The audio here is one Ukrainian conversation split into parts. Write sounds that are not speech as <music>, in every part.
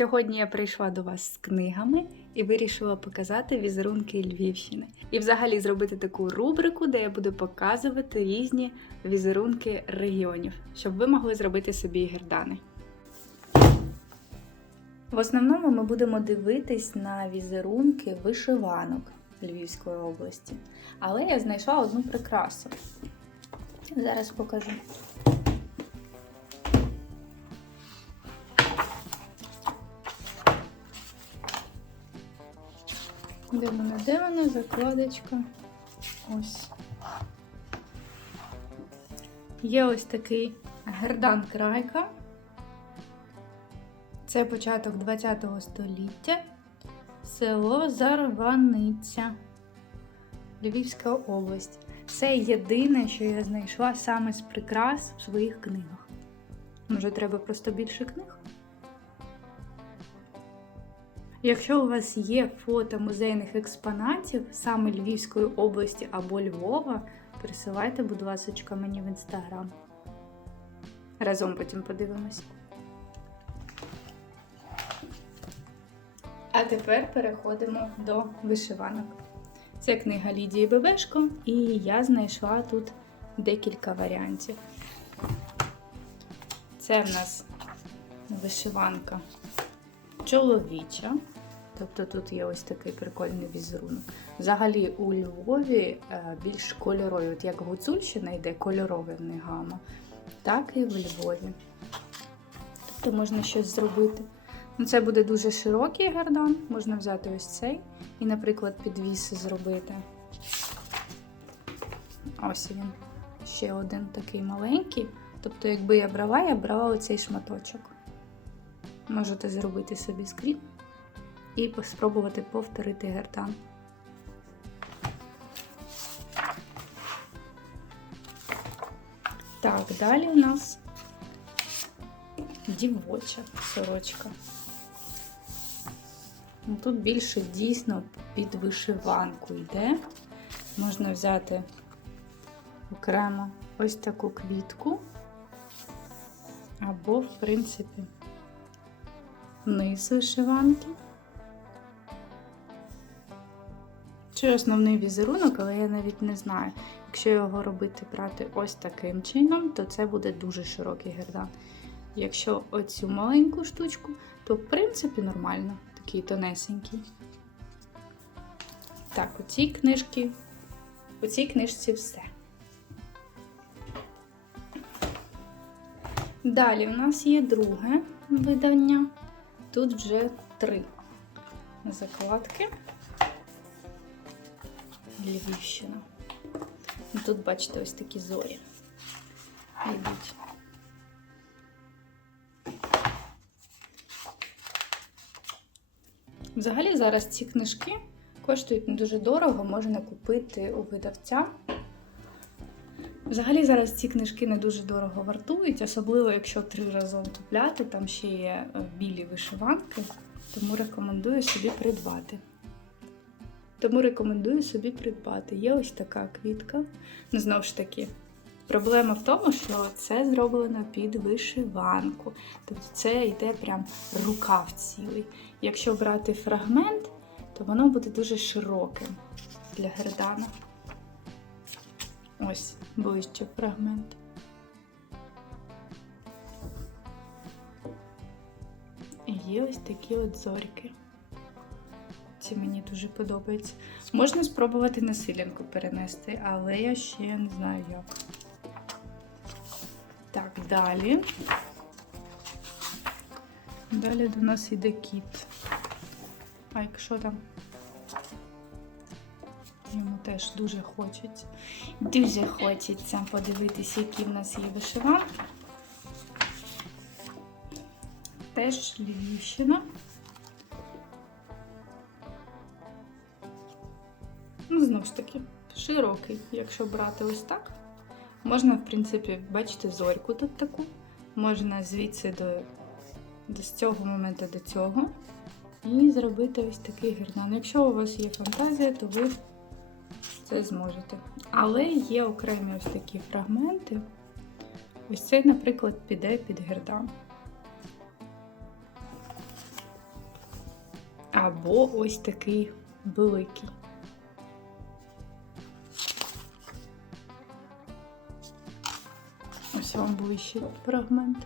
Сьогодні я прийшла до вас з книгами і вирішила показати візерунки Львівщини. І взагалі зробити таку рубрику, де я буду показувати різні візерунки регіонів, щоб ви могли зробити собі гердани. В основному ми будемо дивитись на візерунки вишиванок Львівської області. Але я знайшла одну прикрасу. Зараз покажу. Де вона, де вона? Закладочка. Ось. Є ось такий гердан крайка. Це початок ХХ століття. Село Зарваниця. Львівська область. Це єдине, що я знайшла саме з прикрас в своїх книгах. Може, треба просто більше книг? Якщо у вас є фото музейних експонатів саме Львівської області або Львова, присилайте, будь ласка, мені в інстаграм. Разом потім подивимось. А тепер переходимо до вишиванок. Це книга Лідії Бебешко, і я знайшла тут декілька варіантів. Це в нас вишиванка чоловіча. Тобто тут є ось такий прикольний візерунок. Взагалі у Львові е, більш кольорові, от як Гуцульщина йде кольорове в них гама, так і в Львові. Тобто можна щось зробити. Ну, Це буде дуже широкий гардан, можна взяти ось цей і, наприклад, підвіси зробити. Ось він. Ще один такий маленький. Тобто, якби я брала, я брала оцей шматочок. Можете зробити собі скрін і спробувати повторити гертан. Так, далі у нас дівоча сорочка. Ну, Тут більше дійсно під вишиванку йде. Можна взяти окремо ось таку квітку, або, в принципі, низ вишиванки. Чи основний візерунок, але я навіть не знаю. Якщо його робити брати ось таким чином, то це буде дуже широкий гердан. Якщо оцю маленьку штучку, то в принципі нормально, такий тонесенький. Так, у цій книжці, у цій книжці все. Далі у нас є друге видання. Тут вже три закладки. Львівщина. Ну, Тут, бачите, ось такі зорі йдуть. Взагалі зараз ці книжки коштують не дуже дорого, можна купити у видавця. Взагалі зараз ці книжки не дуже дорого вартують, особливо якщо три разом купляти, там ще є е, білі вишиванки, тому рекомендую собі придбати. Тому рекомендую собі придбати. Є ось така квітка. Ну, знову ж таки, проблема в тому, що це зроблено під вишиванку. Тобто це йде прям рукав цілий. Якщо брати фрагмент, то воно буде дуже широким для гердана. Ось ближче фрагмент. І є ось такі от зорьки. Ці мені дуже подобаються. Можна спробувати на силянку перенести, але я ще не знаю як. Так, далі. Далі до нас йде кіт. А якщо там? Йому теж дуже хочеться. Дуже хочеться подивитися, які в нас є вишиванки. Теж Львівщина. Ну, знову ж таки, широкий, якщо брати ось так. Можна, в принципі, бачити зорьку тут таку. Можна звідси до, до з цього моменту до цього. І зробити ось такий гірнан. Якщо у вас є фантазія, то ви це зможете. Але є окремі ось такі фрагменти. Ось цей, наприклад, піде під гердан. Або ось такий великий. Ось вам ближче фрагмент.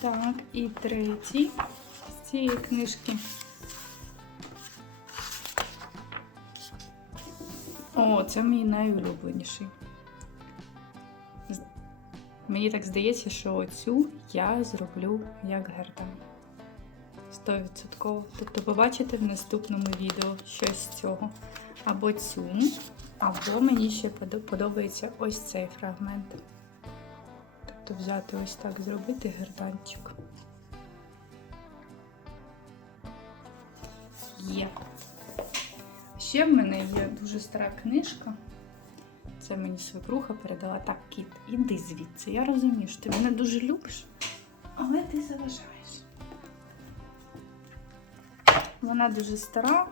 Так, і третій цієї книжки. О, це мій найулюбленіший. Мені так здається, що цю я зроблю як гердан. 100%. Тобто побачите в наступному відео щось з цього. Або цю, або мені ще подобається ось цей фрагмент. Тобто взяти ось так, зробити герданчик. Є. Ще в мене є дуже стара книжка. Це мені свекруха передала. Так, кіт, іди звідси. Я розумію, що ти мене дуже любиш, але ти заважаєш. Вона дуже стара.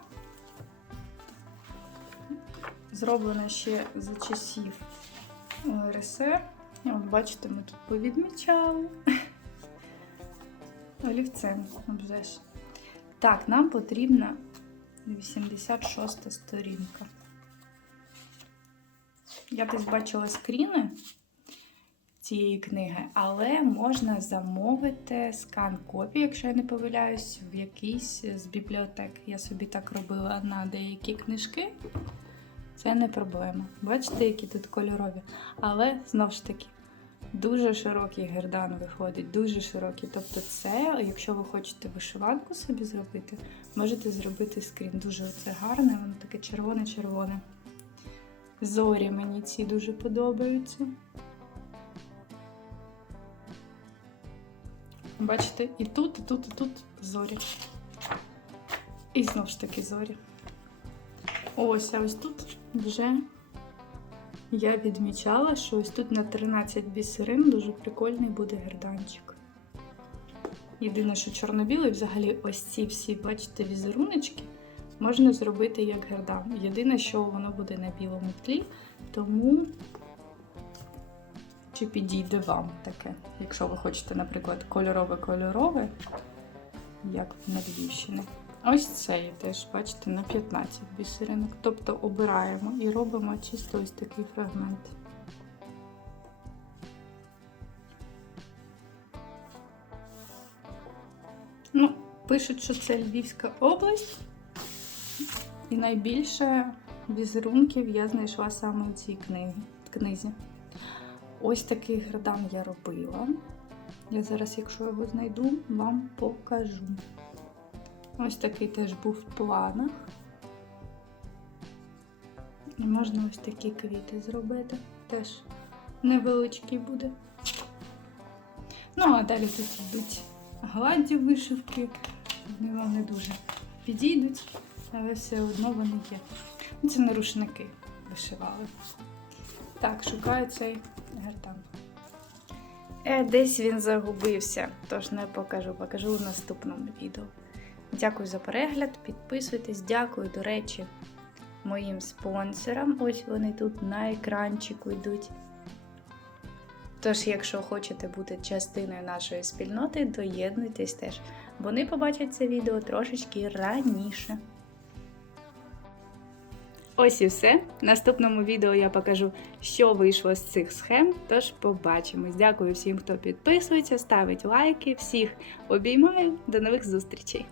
Зроблена ще за часів РСР. І от бачите, ми тут повідмічали. <laughs> Олівцем обжеш. Так, нам потрібна 86 сторінка. Я десь бачила скріни цієї книги, але можна замовити скан копії, якщо я не помиляюсь, в якійсь з бібліотек. Я собі так робила на деякі книжки. Це не проблема. Бачите, які тут кольорові. Але знову ж таки, дуже широкий гердан виходить, дуже широкий. Тобто, це, якщо ви хочете вишиванку собі зробити, можете зробити скрін. Дуже це гарне, воно таке червоне-червоне. Зорі мені ці дуже подобаються. Бачите, і тут, і тут, і тут зорі. І знову ж таки зорі. Ось, а ось тут вже я відмічала, що ось тут на 13 бісерин дуже прикольний буде герданчик. Єдине, що чорно-білий, взагалі, ось ці всі, бачите, візеруночки можна зробити як гердан. Єдине, що воно буде на білому тлі, тому чи підійде вам таке, якщо ви хочете, наприклад, кольорове-кольорове, як на Львівщині. Ось цей теж, бачите, на 15 бісеринок. Тобто обираємо і робимо чисто ось такий фрагмент. Ну, пишуть, що це Львівська область. І найбільше візерунків я знайшла саме у цій книзі. Ось такий гердан я робила. Я зараз, якщо його знайду, вам покажу. Ось такий теж був в планах. І можна ось такі квіти зробити. Теж невеличкий буде. Ну, а далі тут йдуть гладді вишивки. Вони вам не дуже підійдуть, але все одно вони є. Ну, Це не рушники вишивали. Так, шукаю цей гертан. Е, десь він загубився, тож не покажу, покажу у наступному відео. Дякую за перегляд, підписуйтесь, дякую, до речі, моїм спонсорам. Ось вони тут на екранчику йдуть. Тож, якщо хочете бути частиною нашої спільноти, доєднуйтесь теж. Вони побачать це відео трошечки раніше. Ось і все. В наступному відео я покажу, що вийшло з цих схем. Тож побачимось. Дякую всім, хто підписується, ставить лайки. Всіх обіймаю. До нових зустрічей!